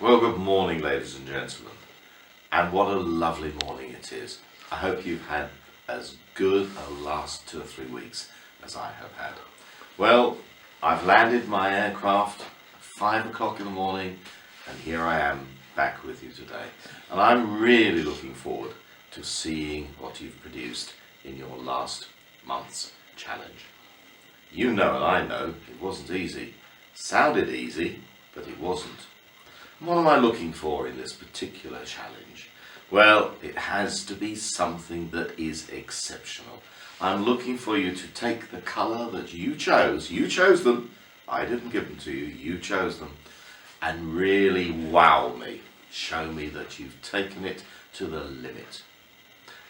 Well, good morning, ladies and gentlemen, and what a lovely morning it is. I hope you've had as good a last 2 or 3 weeks as I have had. Well, I've landed my aircraft at 5 o'clock in the morning, and here I am back with you today. And I'm really looking forward to seeing what you've produced in your last month's challenge. You know and I know it wasn't easy. Sounded easy, but it wasn't. What am I looking for in this particular challenge? Well, it has to be something that is exceptional. I'm looking for you to take the colour that you chose them, I didn't give them to you, you chose them, and really wow me, show me that you've taken it to the limit.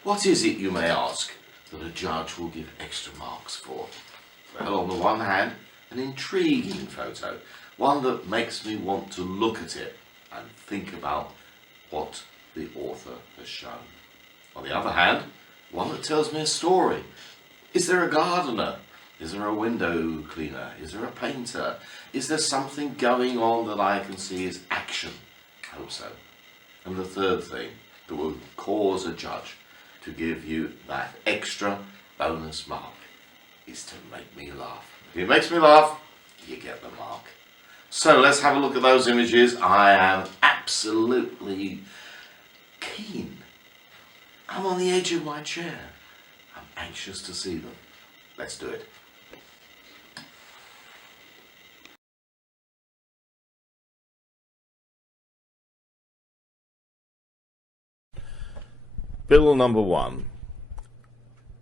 What is it, you may ask, that a judge will give extra marks for? Well, on the one hand, an intriguing photo, one that makes me want to look at it and think about what the author has shown. On the other hand, one that tells me a story. Is there a gardener? Is there a window cleaner? Is there a painter? Is there something going on that I can see is action? I hope so. And the third thing that will cause a judge to give you that extra bonus mark is to make me laugh. If it makes me laugh, you get the mark. So let's have a look at those images. I am absolutely keen. I'm on the edge of my chair. I'm anxious to see them. Let's do it. Bill number 1.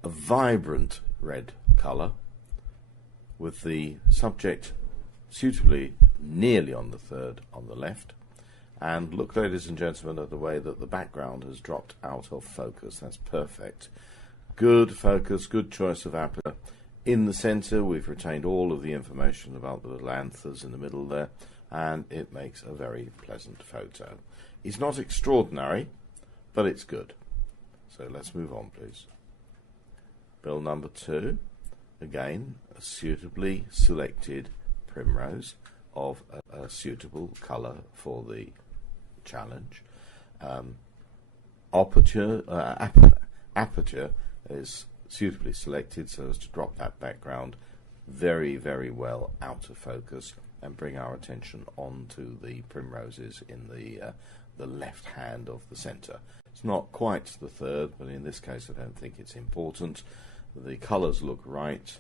A vibrant red colour with the subject suitably nearly on the third on the left. And look, ladies and gentlemen, at the way that the background has dropped out of focus. That's perfect. Good focus, good choice of aperture. In the centre, we've retained all of the information about the little anthers in the middle there, and it makes a very pleasant photo. It's not extraordinary, but it's good. So let's move on, please. Bill number 2. Again, a suitably selected primrose of a suitable colour for the challenge. Aperture is suitably selected so as to drop that background very, very well out of focus and bring our attention onto the primroses in the left hand of the centre. It's not quite the third, but in this case I don't think it's important. The colours look right,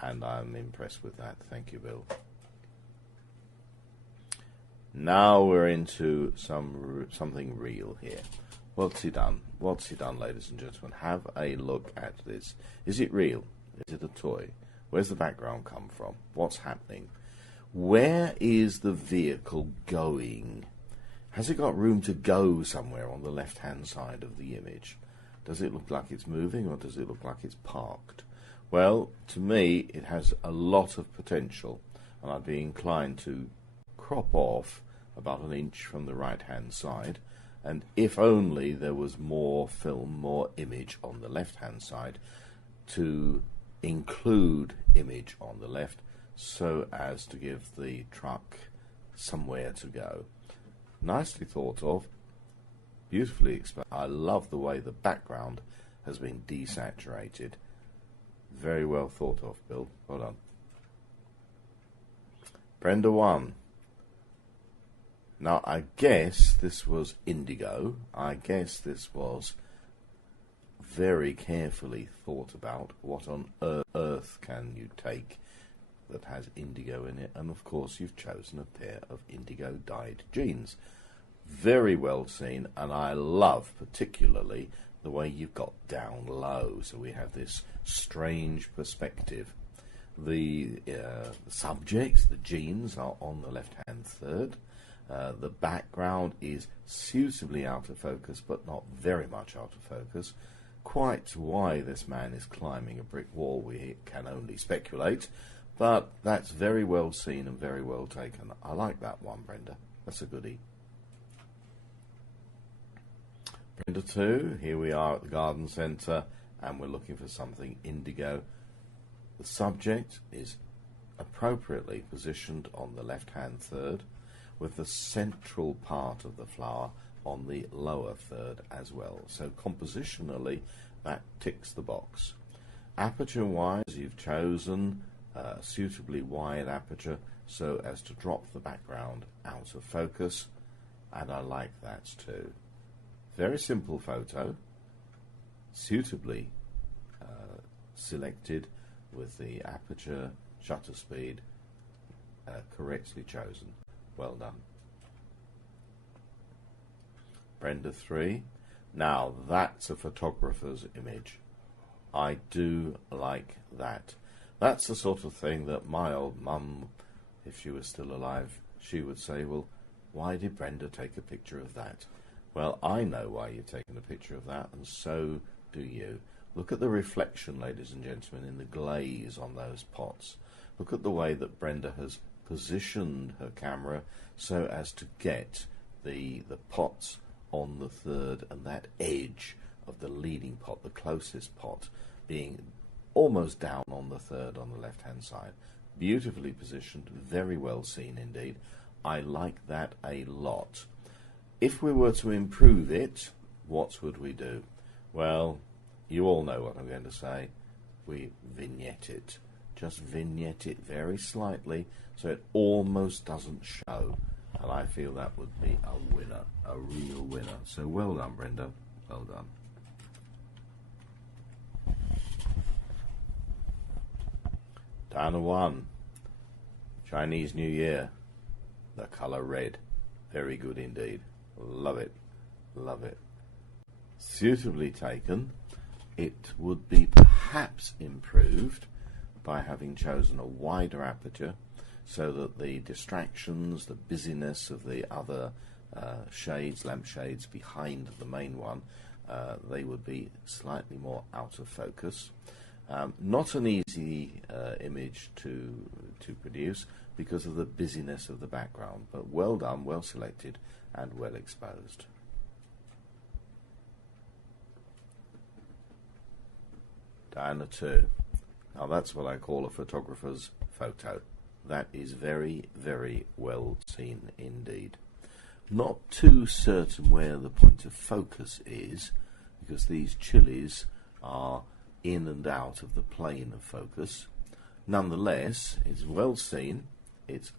and I'm impressed with that. Thank you, Bill. Now we're into something real here. What's he done? What's he done, ladies and gentlemen? Have a look at this. Is it real? Is it a toy? Where's the background come from? What's happening? Where is the vehicle going? Has it got room to go somewhere on the left-hand side of the image? Does it look like it's moving, or does it look like it's parked? Well, to me, it has a lot of potential, and I'd be inclined to crop off about an inch from the right-hand side, and if only there was more film, more image on the left-hand side, to include image on the left, so as to give the truck somewhere to go. Nicely thought of, beautifully explained. I love the way the background has been desaturated. Very well thought of, Bill. Well done. Brenda 1. Now, I guess this was indigo. I guess this was very carefully thought about. What on earth can you take that has indigo in it? And of course, you've chosen a pair of indigo dyed jeans. Very well seen, and I love particularly the way you've got down low. So we have this strange perspective. The subjects, the jeans, are on the left-hand third. The background is suitably out of focus, but not very much out of focus. Quite why this man is climbing a brick wall, we can only speculate, but that's very well seen and very well taken. I like that one, Brenda. That's a goodie. Brenda 2, here we are at the garden centre, and we're looking for something indigo. The subject is appropriately positioned on the left-hand third. with the central part of the flower on the lower third as well. So compositionally, that ticks the box. Aperture-wise, you've chosen a suitably wide aperture so as to drop the background out of focus, and I like that too. Very simple photo, suitably selected with the aperture, shutter speed correctly chosen. Well done. Brenda 3. Now that's a photographer's image. I do like that. That's the sort of thing that my old mum, if she was still alive, she would say, well, why did Brenda take a picture of that? Well, I know why you've taken a picture of that, and so do you. Look at the reflection, ladies and gentlemen, in the glaze on those pots. Look at the way that Brenda has positioned her camera so as to get the pots on the third and that edge of the leading pot, the closest pot, being almost down on the third on the left hand side. Beautifully positioned, very well seen indeed. I like that a lot. If we were to improve it, what would we do? Well, you all know what I'm going to say. We vignette it. Just vignette it very slightly so it almost doesn't show. And I feel that would be a winner, a real winner. So well done, Brenda. Well done. Diana 1. Chinese New Year. The colour red. Very good indeed. Love it. Love it. Suitably taken. It would be perhaps improved by having chosen a wider aperture so that the distractions, the busyness of the other shades, lampshades behind the main one, they would be slightly more out of focus. Not an easy image to produce because of the busyness of the background, but well done, well selected and well exposed. Diana 2. Now that's what I call a photographer's photo. That is very, very well seen indeed. Not too certain where the point of focus is, because these chilies are in and out of the plane of focus. Nonetheless, it's well seen, it's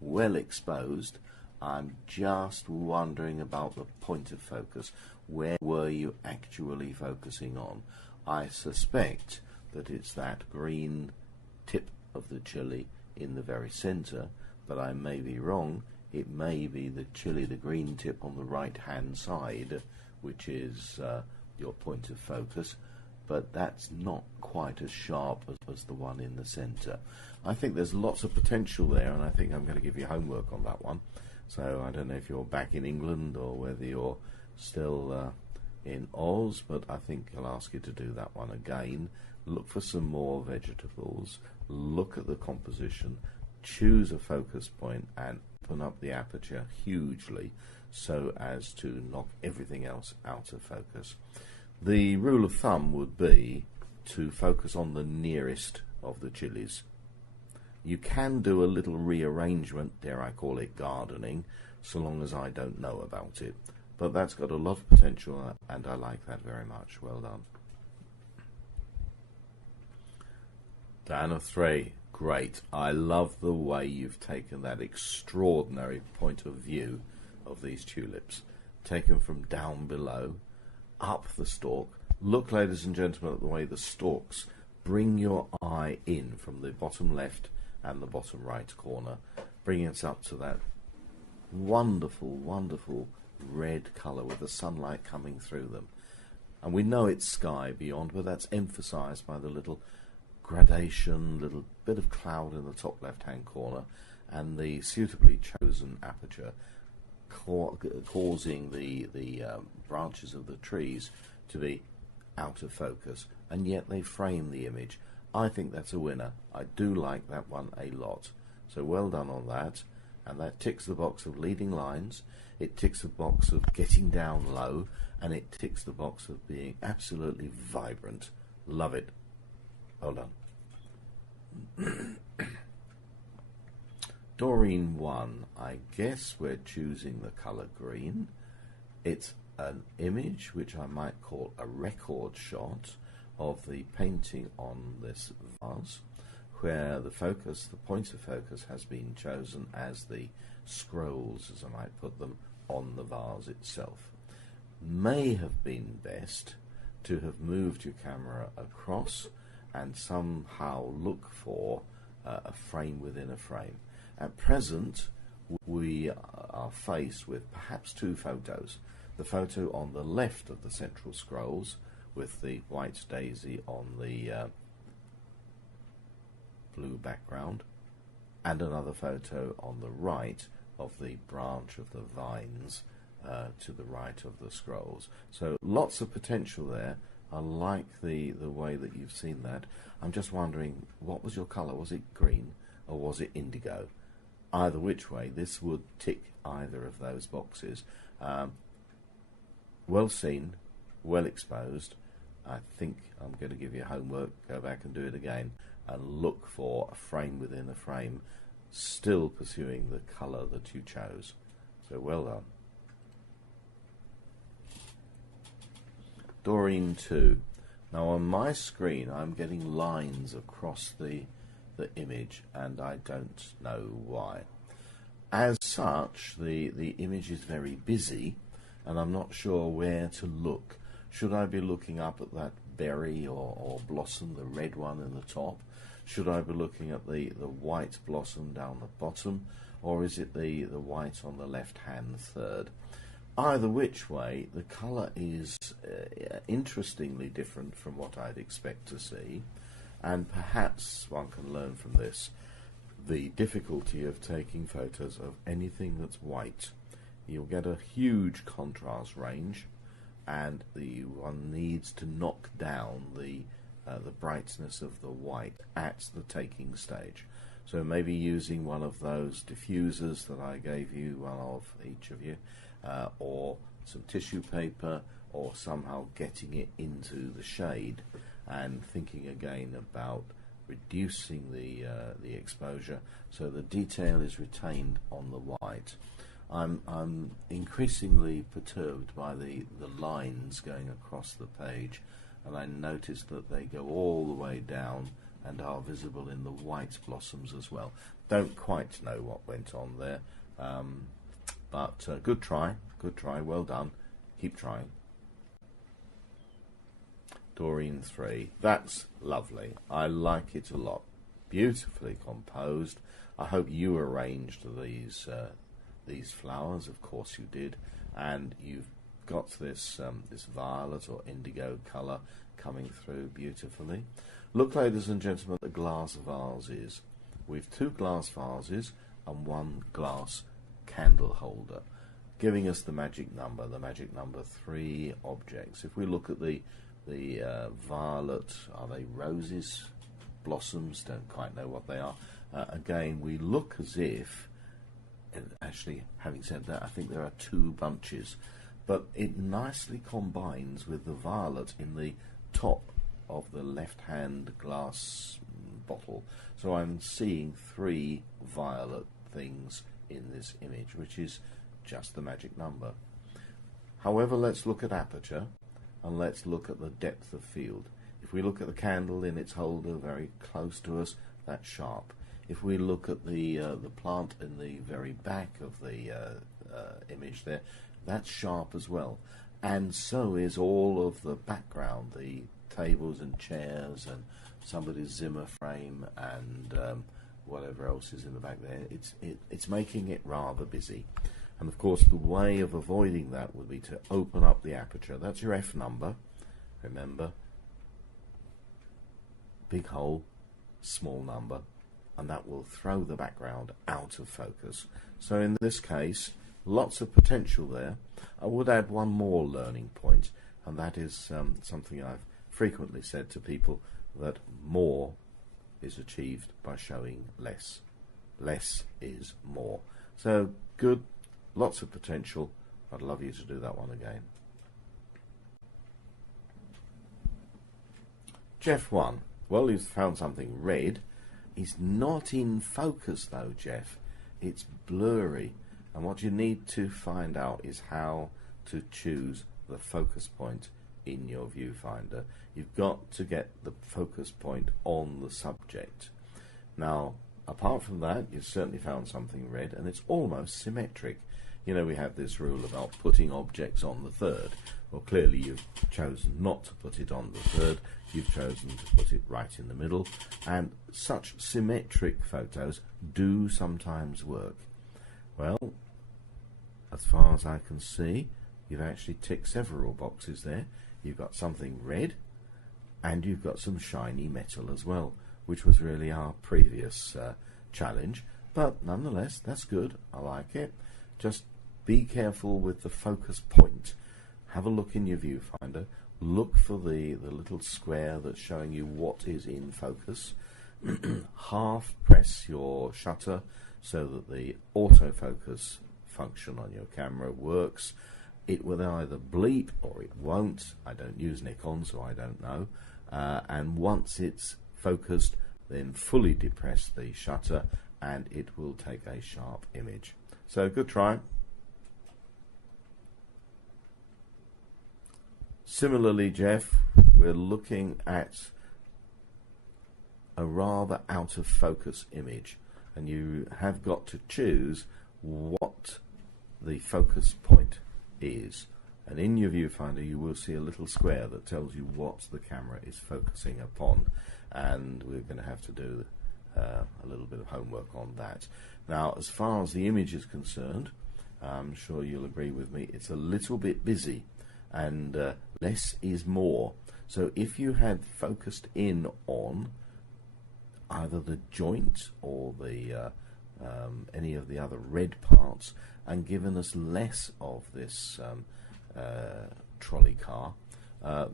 well exposed. I'm just wondering about the point of focus. Where were you actually focusing on? I suspect that it's that green tip of the chili in the very centre, but I may be wrong. It may be the chili, the green tip on the right hand side, which is your point of focus, but that's not quite as sharp as the one in the centre. I think there's lots of potential there, and I think I'm going to give you homework on that one. So I don't know if you're back in England or whether you're still in Oz, but I think I'll ask you to do that one again. Look for some more vegetables, look at the composition, choose a focus point and open up the aperture hugely so as to knock everything else out of focus. The rule of thumb would be to focus on the nearest of the chilies. You can do a little rearrangement, dare I call it gardening, so long as I don't know about it. But that's got a lot of potential and I like that very much. Well done. Diana 3. Great. I love the way you've taken that extraordinary point of view of these tulips. Taken from down below, up the stalk. Look, ladies and gentlemen, at the way the stalks bring your eye in from the bottom left and the bottom right corner, bringing us up to that wonderful, wonderful red colour with the sunlight coming through them. And we know it's sky beyond, but that's emphasised by the little gradation, little bit of cloud in the top left hand corner and the suitably chosen aperture causing the branches of the trees to be out of focus, and yet they frame the image. I think that's a winner. I do like that one a lot. So well done on that. And that ticks the box of leading lines, it ticks the box of getting down low, and it ticks the box of being absolutely vibrant. Love it. Well done. Doreen 1, I guess we're choosing the colour green. It's an image which I might call a record shot of the painting on this vase, where the focus, the point of focus, has been chosen as the scrolls, as I might put them, on the vase itself. May have been best to have moved your camera across and somehow look for a frame within a frame. At present, we are faced with perhaps two photos. The photo on the left of the central scrolls with the white daisy on the blue background, and another photo on the right of the branch of the vines to the right of the scrolls. So lots of potential there. I like the way that you've seen that. I'm just wondering, what was your colour? Was it green or was it indigo? Either which way, this would tick either of those boxes. Well seen, well exposed. I think I'm going to give you homework. Go back and do it again and look for a frame within a frame, still pursuing the colour that you chose. So well done. Doreen 2. Now on my screen I'm getting lines across the image and I don't know why. As such, the image is very busy and I'm not sure where to look. Should I be looking up at that berry or blossom, the red one in the top? Should I be looking at the white blossom down the bottom, or is it the white on the left hand third? Either which way, the colour is interestingly different from what I'd expect to see, and perhaps one can learn from this the difficulty of taking photos of anything that's white. You'll get a huge contrast range, and one needs to knock down the brightness of the white at the taking stage. So maybe using one of those diffusers that I gave you, one of each of you, or some tissue paper, or somehow getting it into the shade and thinking again about reducing the exposure so the detail is retained on the white. I'm increasingly perturbed by the lines going across the page, and I notice that they go all the way down and are visible in the white blossoms as well. Don't quite know what went on there, but good try, well done, keep trying. Doreen 3, that's lovely, I like it a lot, beautifully composed. I hope you arranged these flowers, of course you did, and you've got this violet or indigo colour coming through beautifully. Look, ladies and gentlemen, at the glass vases. We've two glass vases and one glass candle holder, giving us the magic number 3 objects. If we look at the violet, are they roses, blossoms? Don't quite know what they are. Again, we look as if, and actually, having said that, I think there are 2 bunches, but it nicely combines with the violet in the top of the left-hand glass bottle. So I'm seeing 3 violet things in this image, which is just the magic number. However, let's look at aperture and let's look at the depth of field. If we look at the candle in its holder very close to us, that's sharp. If we look at the plant in the very back of the image there, that's sharp as well. And so is all of the background, the tables and chairs and somebody's Zimmer frame and whatever else is in the back there. It's making it rather busy. And of course the way of avoiding that would be to open up the aperture. That's your F number, remember. Big hole, small number, and that will throw the background out of focus. So in this case, lots of potential there. I would add one more learning point, and that is something I've frequently said to people, that more is achieved by showing less. Less is more. So good, lots of potential. I'd love you to do that one again. Jeff 1. Well, he's found something red. He's not in focus though, Jeff. it's blurry. And what you need to find out is how to choose the focus point in your viewfinder. You've got to get the focus point on the subject. Now, apart from that, you've certainly found something red, and it's almost symmetric. You know, we have this rule about putting objects on the third. Well, clearly you've chosen not to put it on the third. You've chosen to put it right in the middle. And such symmetric photos do sometimes work. Well, as far as I can see, you've actually ticked several boxes there. You've got something red, and you've got some shiny metal as well, which was really our previous challenge. But nonetheless, that's good. I like it. Just be careful with the focus point. Have a look in your viewfinder. Look for the little square that's showing you what is in focus. Half press your shutter so that the autofocus function on your camera works. It will either bleep or it won't. I don't use Nikon, so I don't know. And once it's focused, then fully depress the shutter and it will take a sharp image. So good try. Similarly, Jeff, we're looking at a rather out of focus image, and you have got to choose what the focus point is. And in your viewfinder you will see a little square that tells you what the camera is focusing upon, and we're going to have to do a little bit of homework on that. Now, as far as the image is concerned, I'm sure you'll agree with me, it's a little bit busy, and less is more. So if you had focused in on either the joint or the any of the other red parts and given us less of this trolley car,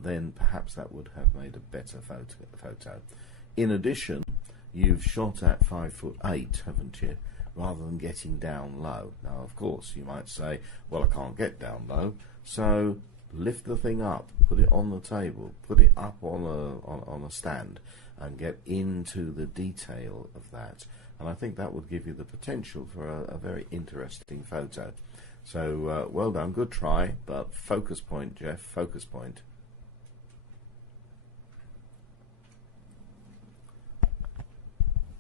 then perhaps that would have made a better photo. In addition, you've shot at 5'8", haven't you, rather than getting down low. Now, of course, you might say, well, I can't get down low, so lift the thing up, put it on the table, put it up on a stand, and get into the detail of that. And I think that would give you the potential for a very interesting photo. So well done, good try, but focus point, Jeff, focus point.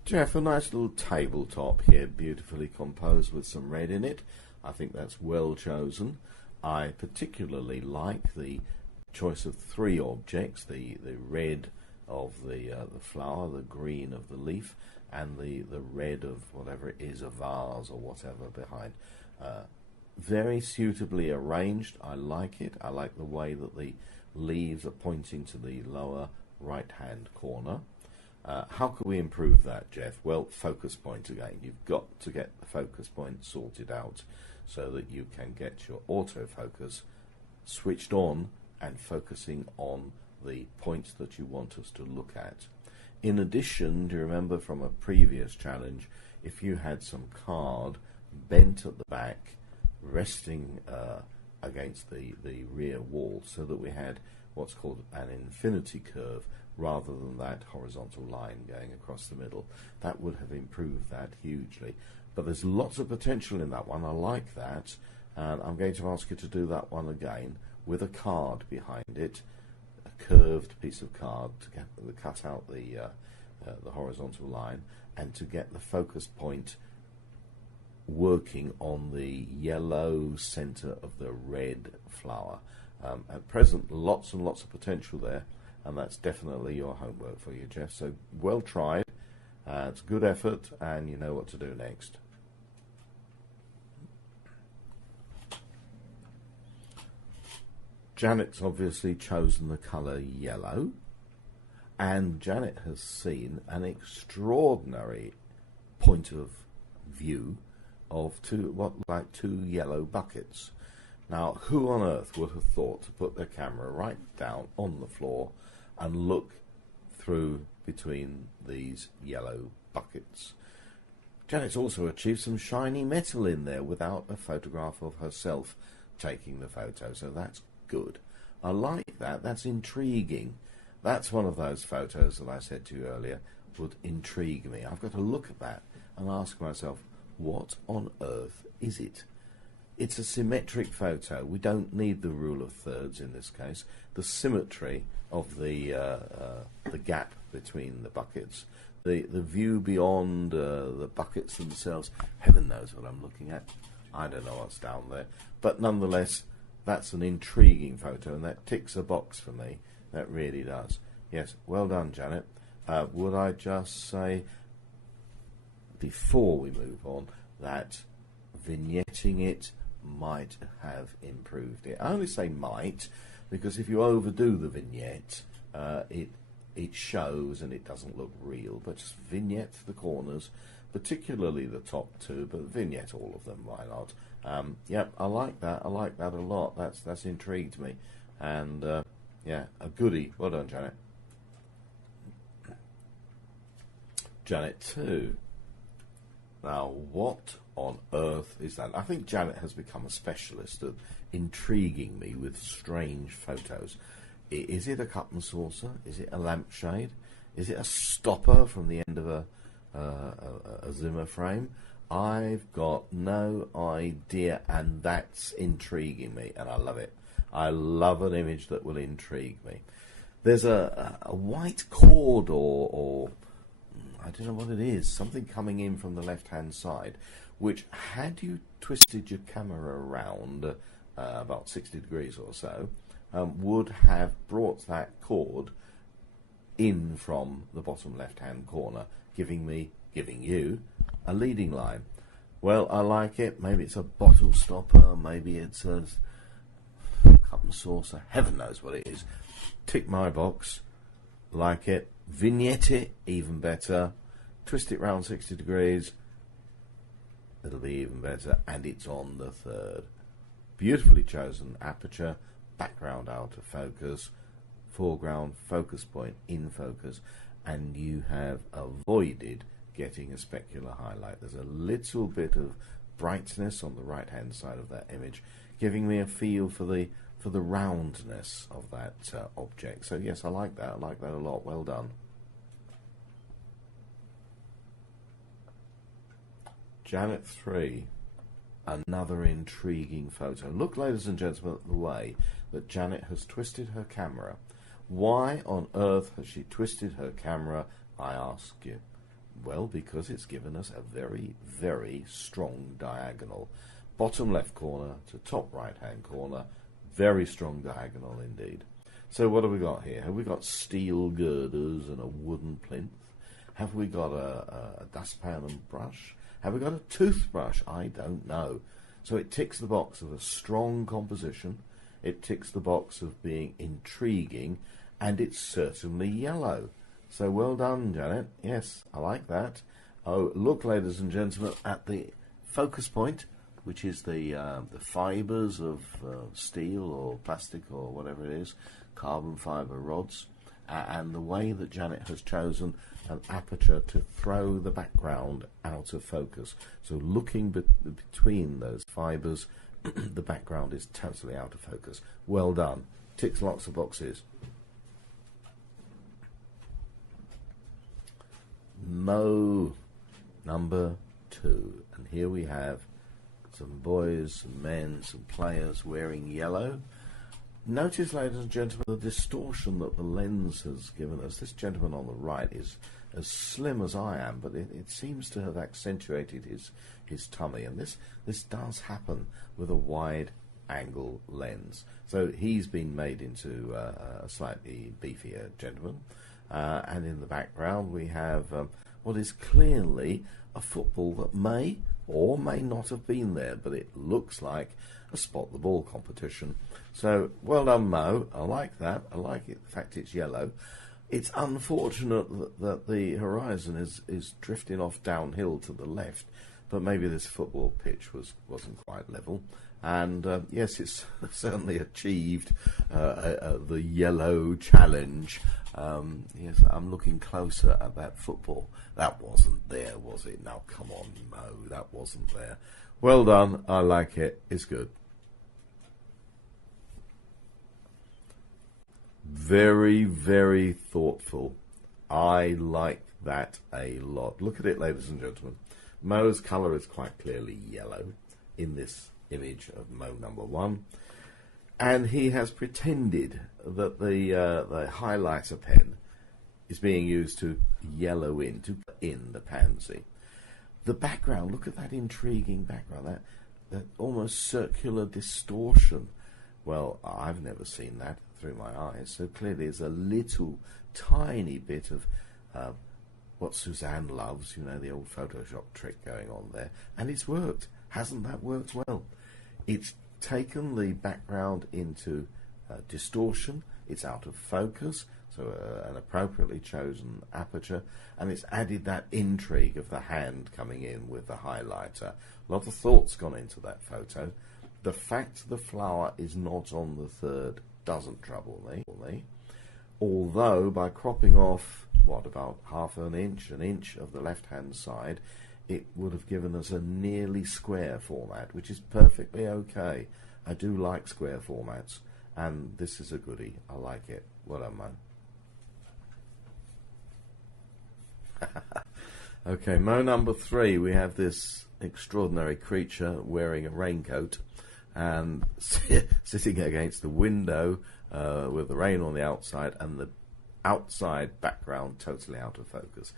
Jeff, a nice little tabletop here, beautifully composed with some red in it. I think that's well chosen. I particularly like the choice of three objects, the red of the flower, the green of the leaf, and the red of whatever it is, a vase or whatever behind. Very suitably arranged. I like it. I like the way that the leaves are pointing to the lower right hand corner. How can we improve that, Jeff? Well, focus point again. You've got to get the focus point sorted out so that you can get your autofocus switched on and focusing on the points that you want us to look at. In addition, do you remember from a previous challenge, if you had some card bent at the back, resting against the rear wall, so that we had what's called an infinity curve rather than that horizontal line going across the middle, that would have improved that hugely. But there's lots of potential in that one. I like that, and I'm going to ask you to do that one again with a card behind it, a curved piece of card to cut out the horizontal line and to get the focus point working on the yellow center of the red flower. At present, lots and lots of potential there, and that's definitely your homework for you, Jeff. So well tried. It's good effort, and you know what to do next. Janet's obviously chosen the colour yellow, and Janet has seen an extraordinary point of view of two yellow buckets. Now, who on earth would have thought to put their camera right down on the floor and look through between these yellow buckets? Janet's also achieved some shiny metal in there without a photograph of herself taking the photo, so that's good. I like that. That's intriguing. That's one of those photos that I said to you earlier would intrigue me. I've got to look at that and ask myself, what on earth is it? It's a symmetric photo. We don't need the rule of thirds in this case. The symmetry of the gap between the buckets, the view beyond the buckets themselves. Heaven knows what I'm looking at. I don't know what's down there. But nonetheless, that's an intriguing photo, and that ticks a box for me. That really does. Yes, well done, Janet. Would I just say, before we move on, that vignetting it might have improved it. I only say might because if you overdo the vignette, it shows and it doesn't look real. But just vignette the corners, particularly the top two, but vignette all of them. Why not? Yeah, I like that. I like that a lot. That's intrigued me, and yeah, a goodie. Well done, Janet. Janet 2. Now, what on earth is that? I think Janet has become a specialist at intriguing me with strange photos. Is it a cup and saucer? Is it a lampshade? Is it a stopper from the end of a Zimmer frame? I've got no idea, and that's intriguing me, and I love it. I love an image that will intrigue me. There's a white cord or I don't know what it is, something coming in from the left-hand side, which, had you twisted your camera around about 60 degrees or so, would have brought that cord in from the bottom left-hand corner, giving you a leading line. Well, I like it. Maybe it's a bottle stopper, maybe it's a cup and saucer, heaven knows what it is. Tick my box, like it. Vignette it, even better. Twist it round 60 degrees, it'll be even better, and it's on the third. Beautifully chosen aperture, background out of focus, foreground focus point in focus, and you have avoided getting a specular highlight. There's a little bit of brightness on the right hand side of that image, giving me a feel for the roundness of that object. So yes, I like that. I like that a lot. Well done. Janet 3, another intriguing photo. Look, ladies and gentlemen, at the way that Janet has twisted her camera. Why on earth has she twisted her camera, I ask you? Well, because it's given us a very, very strong diagonal. Bottom left corner to top right hand corner, very strong diagonal indeed. So what have we got here? Have we got steel girders and a wooden plinth? Have we got a dustpan and brush? Have we got a toothbrush? I don't know. So it ticks the box of a strong composition. It ticks the box of being intriguing, and it's certainly yellow. So well done, Janet. Yes, I like that. Oh, look, ladies and gentlemen, at the focus point, which is the fibres of steel or plastic or whatever it is, carbon fibre rods, and the way that Janet has chosen an aperture to throw the background out of focus. So looking between those fibres, the background is totally out of focus. Well done. Ticks lots of boxes. Mo number 2. And here we have some boys, some men, some players wearing yellow. Notice, ladies and gentlemen, the distortion that the lens has given us. This gentleman on the right is as slim as I am, but it seems to have accentuated his tummy, and this does happen with a wide angle lens. So he's been made into a slightly beefier gentleman, and in the background we have what is clearly a football that may or may not have been there, but it looks like a spot the ball competition. So well done, Mo. I like that. I like it. The fact it's yellow. It's unfortunate that the horizon is drifting off downhill to the left, but maybe this football pitch wasn't quite level. And yes, it's certainly achieved the yellow challenge. Yes, I'm looking closer at that football. That wasn't there, was it? Now, come on, Mo, that wasn't there. Well done. I like it. It's good. Very, very thoughtful. I like that a lot. Look at it, ladies and gentlemen. Mo's colour is quite clearly yellow in this image of Mo number 1, and he has pretended that the highlighter pen is being used to yellow in the pansy. The background, look at that intriguing background, that almost circular distortion. Well, I've never seen that through my eyes, so clearly there's a little tiny bit of what Suzanne loves, you know, the old Photoshop trick going on there, and it's worked. Hasn't that worked well? It's taken the background into distortion, it's out of focus, so an appropriately chosen aperture, and it's added that intrigue of the hand coming in with the highlighter. A lot of thought's gone into that photo. The fact the flower is not on the third doesn't trouble me, although by cropping off, what, about half an inch of the left-hand side, it would have given us a nearly square format, which is perfectly okay. I do like square formats, and this is a goodie. I like it. Well done, Mo. Okay, Mo number 3, we have this extraordinary creature wearing a raincoat and sitting against the window with the rain on the outside and the outside background totally out of focus.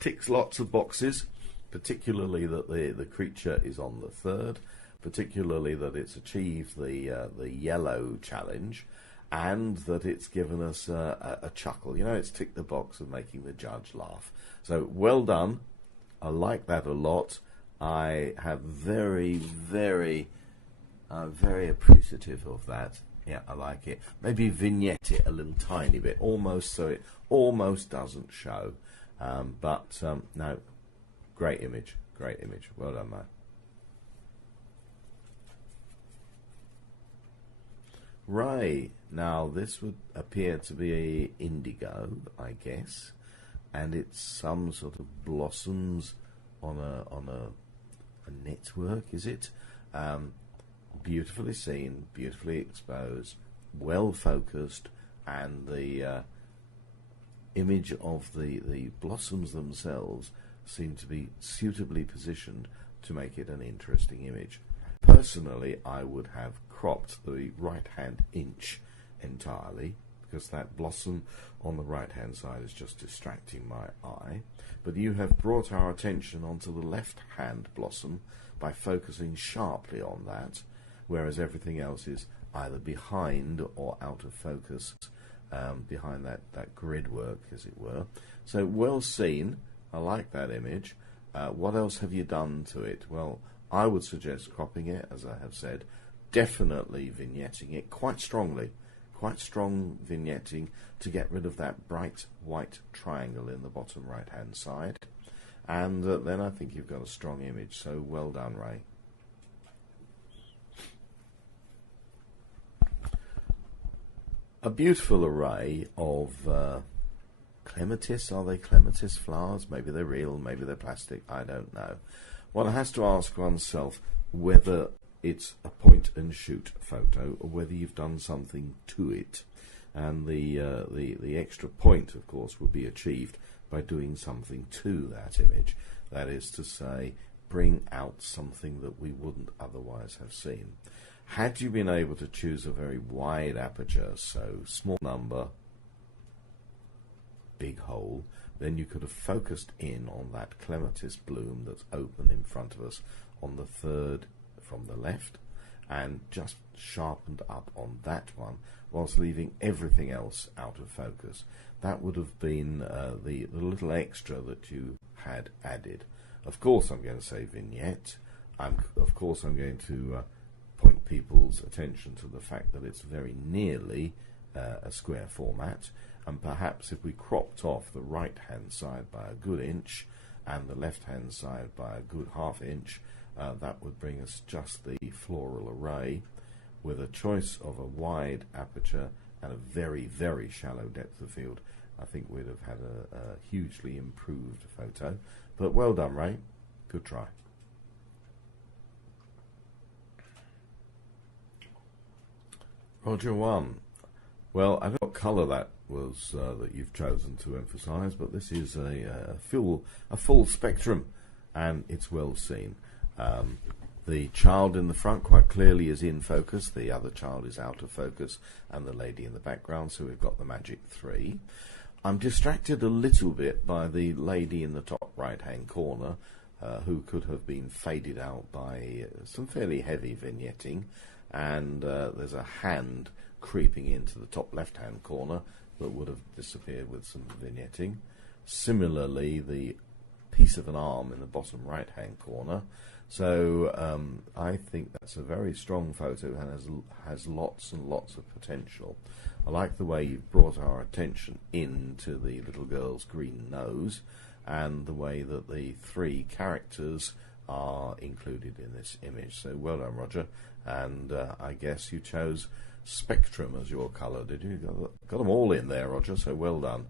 Ticks lots of boxes, particularly that the creature is on the third, particularly that it's achieved the yellow challenge, and that it's given us a chuckle. You know, it's ticked the box of making the judge laugh. So well done. I like that a lot. I have very appreciative of that. Yeah, I like it. Maybe vignette it a little tiny bit, almost so it almost doesn't show. No, great image. Well done, mate. Ray. Now, this would appear to be indigo, I guess, and it's some sort of blossoms on a network, is it? Beautifully seen, beautifully exposed, well focused, and the image of the blossoms themselves seem to be suitably positioned to make it an interesting image. Personally, I would have cropped the right hand inch entirely, because that blossom on the right hand side is just distracting my eye. But you have brought our attention onto the left hand blossom by focusing sharply on that, whereas everything else is either behind or out of focus, behind that grid work, as it were. So well seen. I like that image. What else have you done to it? Well, I would suggest cropping it, as I have said, definitely vignetting it quite strongly, quite strong vignetting to get rid of that bright white triangle in the bottom right hand side, and then I think you've got a strong image. So well done, Ray. A beautiful array of clematis. Are they clematis flowers? Maybe they're real, maybe they're plastic, I don't know. One has to ask oneself whether it's a point and shoot photo or whether you've done something to it. And the extra point, of course, would be achieved by doing something to that image. That is to say, bring out something that we wouldn't otherwise have seen. Had you been able to choose a very wide aperture, so small number, big hole, then you could have focused in on that clematis bloom that's open in front of us on the third from the left, and just sharpened up on that one, whilst leaving everything else out of focus. That would have been the little extra that you had added. Of course I'm going to say vignette. Of course I'm going to point people's attention to the fact that it's very nearly a square format, and perhaps if we cropped off the right hand side by a good inch and the left hand side by a good half inch, that would bring us just the floral array with a choice of a wide aperture and a very shallow depth of field. I think we'd have had a hugely improved photo. But well done, Ray. Good try. Roger 1. Well, I don't know what colour that was that you've chosen to emphasise, but this is a full spectrum and it's well seen. The child in the front quite clearly is in focus, the other child is out of focus, and the lady in the background, so we've got the magic 3. I'm distracted a little bit by the lady in the top right-hand corner, who could have been faded out by some fairly heavy vignetting, and there's a hand creeping into the top left-hand corner that would have disappeared with some vignetting. Similarly, the piece of an arm in the bottom right-hand corner. So I think that's a very strong photo and has lots and lots of potential. I like the way you've brought our attention into the little girl's green nose, and the way that the 3 characters are included in this image. So well done, Roger. And I guess you chose Spectrum as your colour, did you? Got them all in there, Roger, so well done.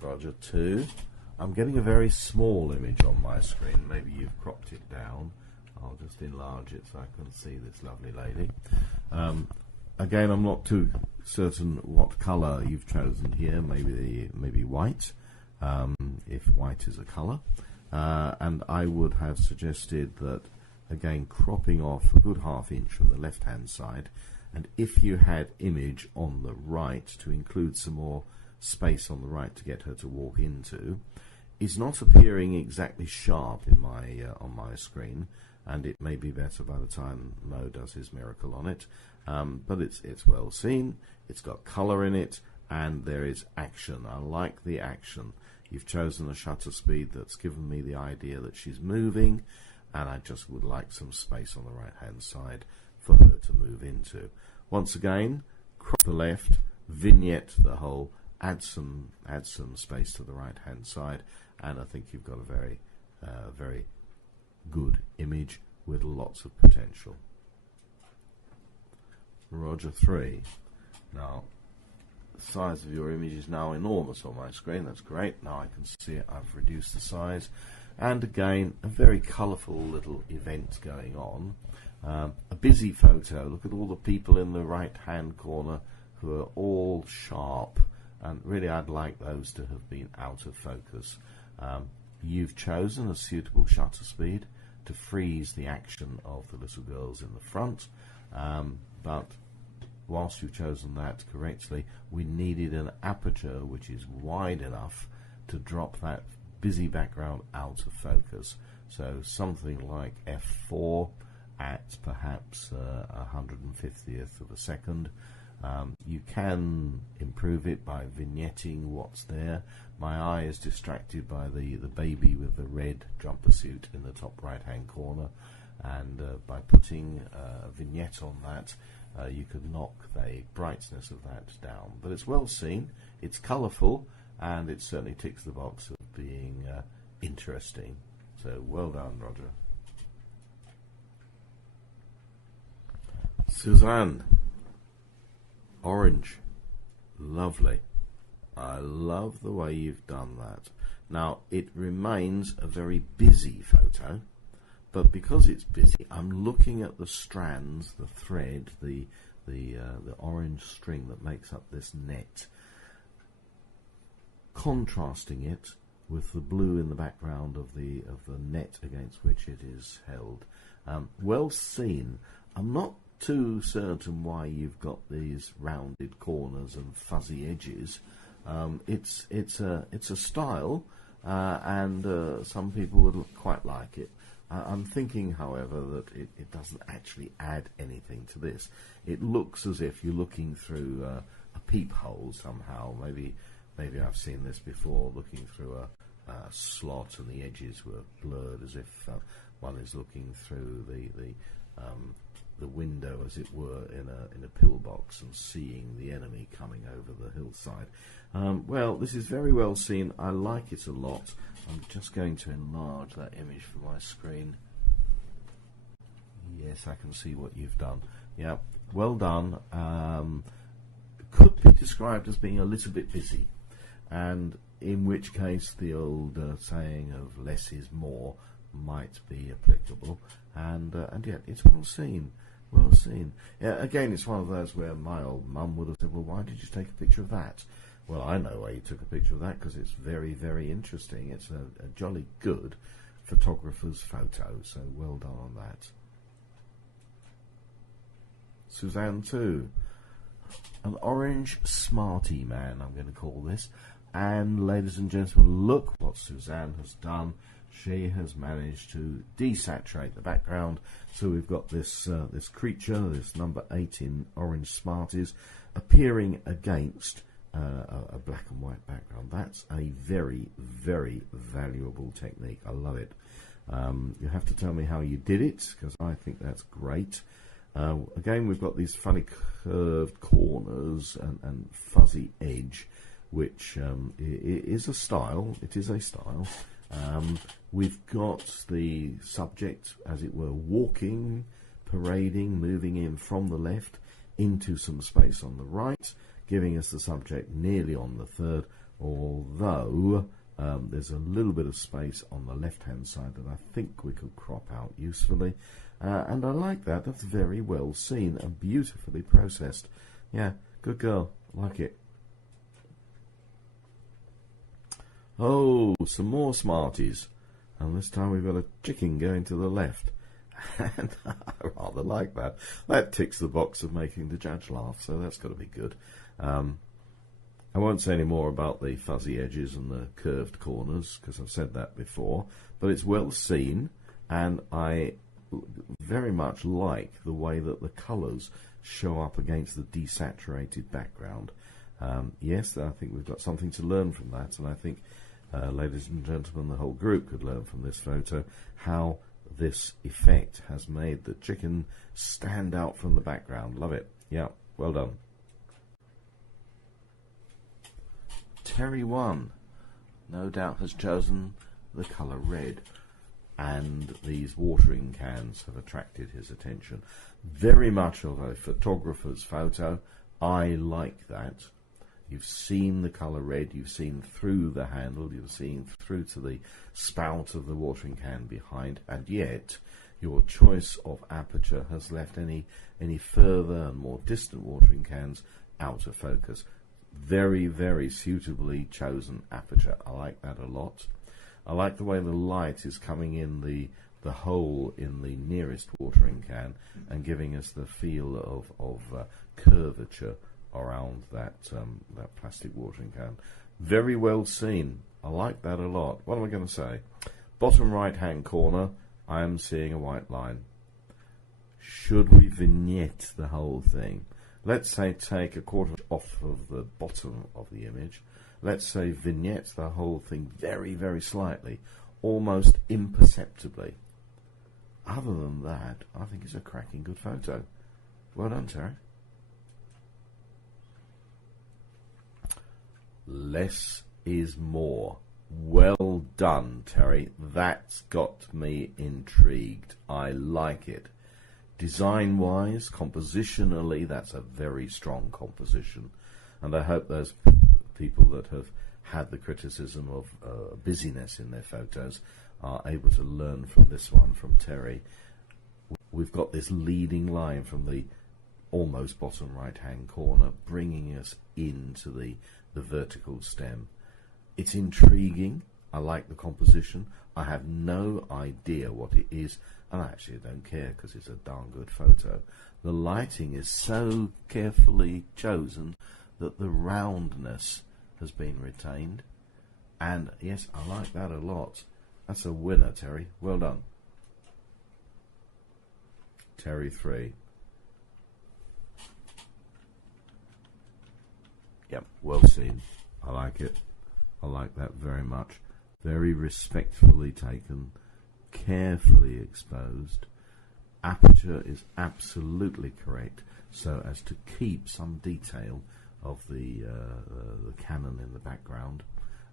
Roger 2. I'm getting a very small image on my screen. Maybe you've cropped it down. I'll just enlarge it so I can see this lovely lady. Again, I'm not too certain what colour you've chosen here. Maybe white, if white is a colour. And I would have suggested that, again, cropping off a good ½ inch from the left-hand side, and if you had image on the right to include some more space on the right to get her to walk into, is not appearing exactly sharp in my on my screen, and it may be better by the time Mo does his miracle on it. But it's well seen, it's got colour in it, and there is action. I like the action. You've chosen a shutter speed that's given me the idea that she's moving, and I just would like some space on the right hand side for her to move into. Once again, crop the left, vignette the whole, add some space to the right hand side, and I think you've got a very good image with lots of potential. Roger 3. Now, the size of your image is now enormous on my screen. That's great. Now I can see it. I've reduced the size. And again, a very colourful little event going on. A busy photo. Look at all the people in the right-hand corner who are all sharp. And really, I'd like those to have been out of focus. You've chosen a suitable shutter speed to freeze the action of the little girls in the front. But whilst you've chosen that correctly, we needed an aperture which is wide enough to drop that busy background out of focus. So something like f4 at perhaps 150th of a second. You can improve it by vignetting what's there. My eye is distracted by the baby with the red jumper suit in the top right hand corner, and by putting a vignette on that, you could knock the brightness of that down. But it's well seen, it's colourful, and it certainly ticks the box of being interesting. So well done, Roger. Suzanne. Orange. Lovely. I love the way you've done that. Now, it remains a very busy photo, but because it's busy, I'm looking at the strands, the thread, the orange string that makes up this net, contrasting it with the blue in the background of the net against which it is held. Well seen. I'm not too certain why you've got these rounded corners and fuzzy edges. It's a style, and some people would quite like it. I'm thinking, however, that it doesn't actually add anything to this. It looks as if you're looking through a peephole somehow. Maybe I've seen this before, looking through a slot and the edges were blurred, as if one is looking through the window, as it were, in a pillbox and seeing the enemy coming over the hillside. Well, this is very well seen. I like it a lot. I'm just going to enlarge that image for my screen. Yes, I can see what you've done. Yeah, well done. Could be described as being a little bit busy, and in which case the old saying of less is more might be applicable, and yet it's well seen. Well seen. Yeah, again, it's one of those where my old mum would have said, well, why did you take a picture of that? Well, I know why you took a picture of that, because it's very, very interesting. It's a jolly good photographer's photo, so well done on that. Suzanne too. An orange Smarty Man, I'm going to call this. And ladies and gentlemen, look what Suzanne has done. She has managed to desaturate the background, so we've got this this creature, this number 8 in orange Smarties, appearing against a black and white background. That's a very, very valuable technique. I love it. You have to tell me how you did it, because I think that's great. Again, we've got these funny curved corners and fuzzy edge, which is a style. It is a style. We've got the subject, as it were, walking, parading, moving in from the left into some space on the right, giving us the subject nearly on the third, although there's a little bit of space on the left-hand side that I think we could crop out usefully. And I like that. That's very well seen and beautifully processed. Yeah, good girl. Like it. Oh, some more Smarties. And this time we've got a chicken going to the left. And I rather like that. That ticks the box of making the judge laugh, so that's got to be good. I won't say any more about the fuzzy edges and the curved corners, because I've said that before, but it's well seen, and I very much like the way that the colours show up against the desaturated background. Yes, I think we've got something to learn from that, and I think, ladies and gentlemen, the whole group could learn from this photo how this effect has made the chicken stand out from the background. Love it. Yeah, well done. Terry 1, no doubt, has chosen the colour red, and these watering cans have attracted his attention. Very much of a photographer's photo. I like that. You've seen the colour red, you've seen through the handle, you've seen through to the spout of the watering can behind, and yet your choice of aperture has left any further and more distant watering cans out of focus. Very, very suitably chosen aperture. I like that a lot. I like the way the light is coming in the hole in the nearest watering can and giving us the feel of curvature around that plastic watering can. Very well seen. I like that a lot. What am I going to say? Bottom right hand corner, I am seeing a white line. Should we vignette the whole thing? Let's say take a quarter off of the bottom of the image. Let's say vignette the whole thing very, very slightly, almost imperceptibly. Other than that, I think it's a cracking good photo. Well done, Terry. Less is more. Well done, Terry. That's got me intrigued. I like it. Design-wise, compositionally, that's a very strong composition. And I hope those people that have had the criticism of busyness in their photos are able to learn from this one, from Terry. We've got this leading line from the almost bottom right-hand corner, bringing us into the vertical stem. It's intriguing. I like the composition. I have no idea what it is, and I actually don't care because it's a darn good photo. The lighting is so carefully chosen that the roundness has been retained, and yes, I like that a lot. That's a winner, Terry. Well done. Terry 3. Yep, well seen. I like it. I like that very much. Very respectfully taken, carefully exposed. Aperture is absolutely correct, so as to keep some detail of the cannon in the background,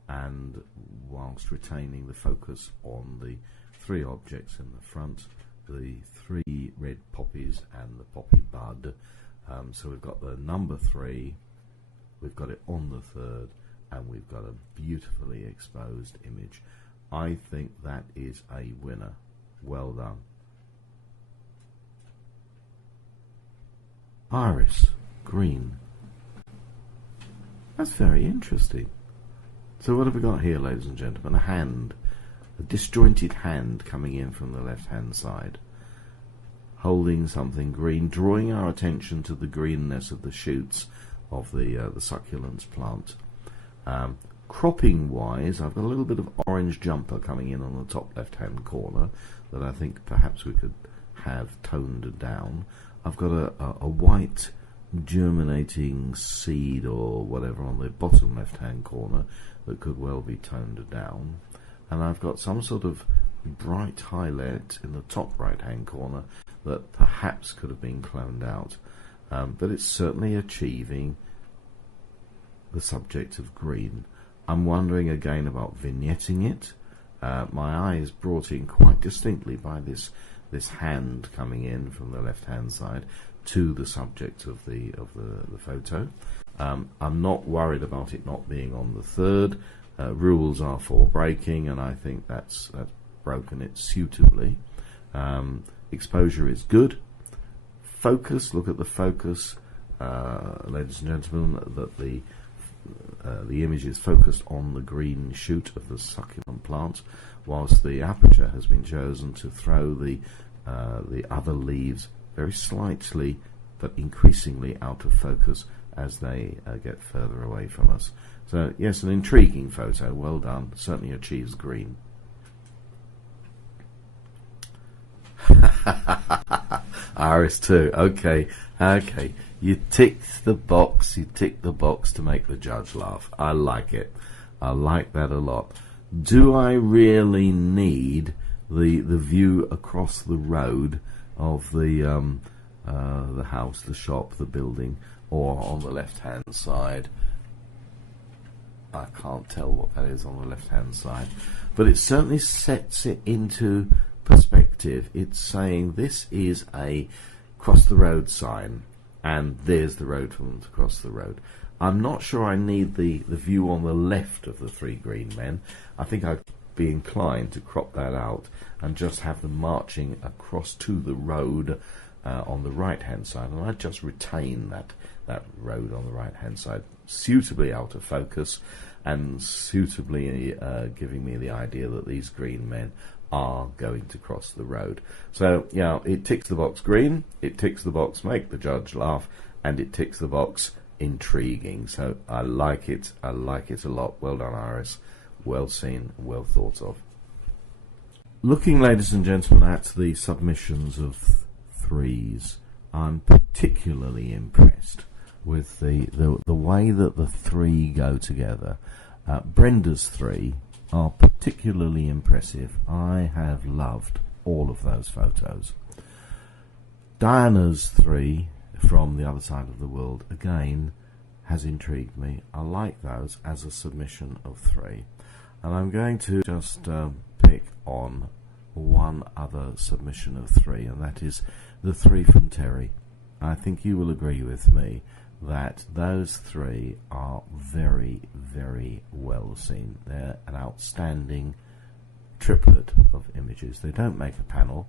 and whilst retaining the focus on the three objects in the front, the three red poppies and the poppy bud. So we've got the number 3, we've got it on the third, and we've got a beautifully exposed image. I think that is a winner. Well done. Iris, green. That's very interesting. So what have we got here, ladies and gentlemen? A hand, a disjointed hand coming in from the left-hand side, holding something green, drawing our attention to the greenness of the shoots of the succulents plant. Cropping wise, I've got a little bit of orange jumper coming in on the top left-hand corner that I think perhaps we could have toned down. I've got a white germinating seed or whatever on the bottom left-hand corner that could well be toned down, and I've got some sort of bright highlight in the top right-hand corner that perhaps could have been cloned out, but it's certainly achieving the subject of green. I'm wondering again about vignetting it. My eye is brought in quite distinctly by this hand coming in from the left-hand side to the subject of the photo. I'm not worried about it not being on the third. Rules are for breaking, and I think that's broken it suitably. Exposure is good. Focus, look at the focus, ladies and gentlemen, that the image is focused on the green shoot of the succulent plant, whilst the aperture has been chosen to throw the other leaves very slightly but increasingly out of focus as they get further away from us. So yes, an intriguing photo, well done, certainly achieves green. Iris too, okay, you ticked the box to make the judge laugh. I like it, I like that a lot. Do I really need the view across the road of the house, the shop, the building, or on the left-hand side? I can't tell what that is on the left-hand side, but it certainly sets it into perspective. It's saying this is a cross the road sign, and there's the road for them to cross the road. I'm not sure I need the view on the left of the three green men. I think I'd be inclined to crop that out and just have them marching across to the road on the right hand side, and I'd just retain that road on the right hand side, suitably out of focus and suitably giving me the idea that these green men are going to cross the road. So yeah, it ticks the box green, it ticks the box make the judge laugh, and it ticks the box intriguing. So I like it a lot. Well done, Iris, well seen, well thought of. Looking, ladies and gentlemen, at the submissions of threes, I'm particularly impressed with the way that the three go together. Brenda's three are particularly impressive. I have loved all of those photos. Diana's three from the other side of the world again has intrigued me. I like those as a submission of three, and I'm going to just pick on one other submission of three, and that is the three from Terry. I think you will agree with me that those three are very, very well seen. They're an outstanding triplet of images. They don't make a panel,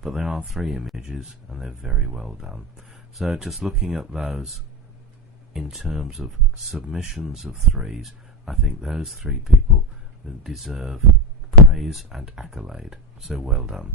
but they are three images, and they're very well done. So just looking at those in terms of submissions of threes, I think those three people deserve praise and accolade. So well done.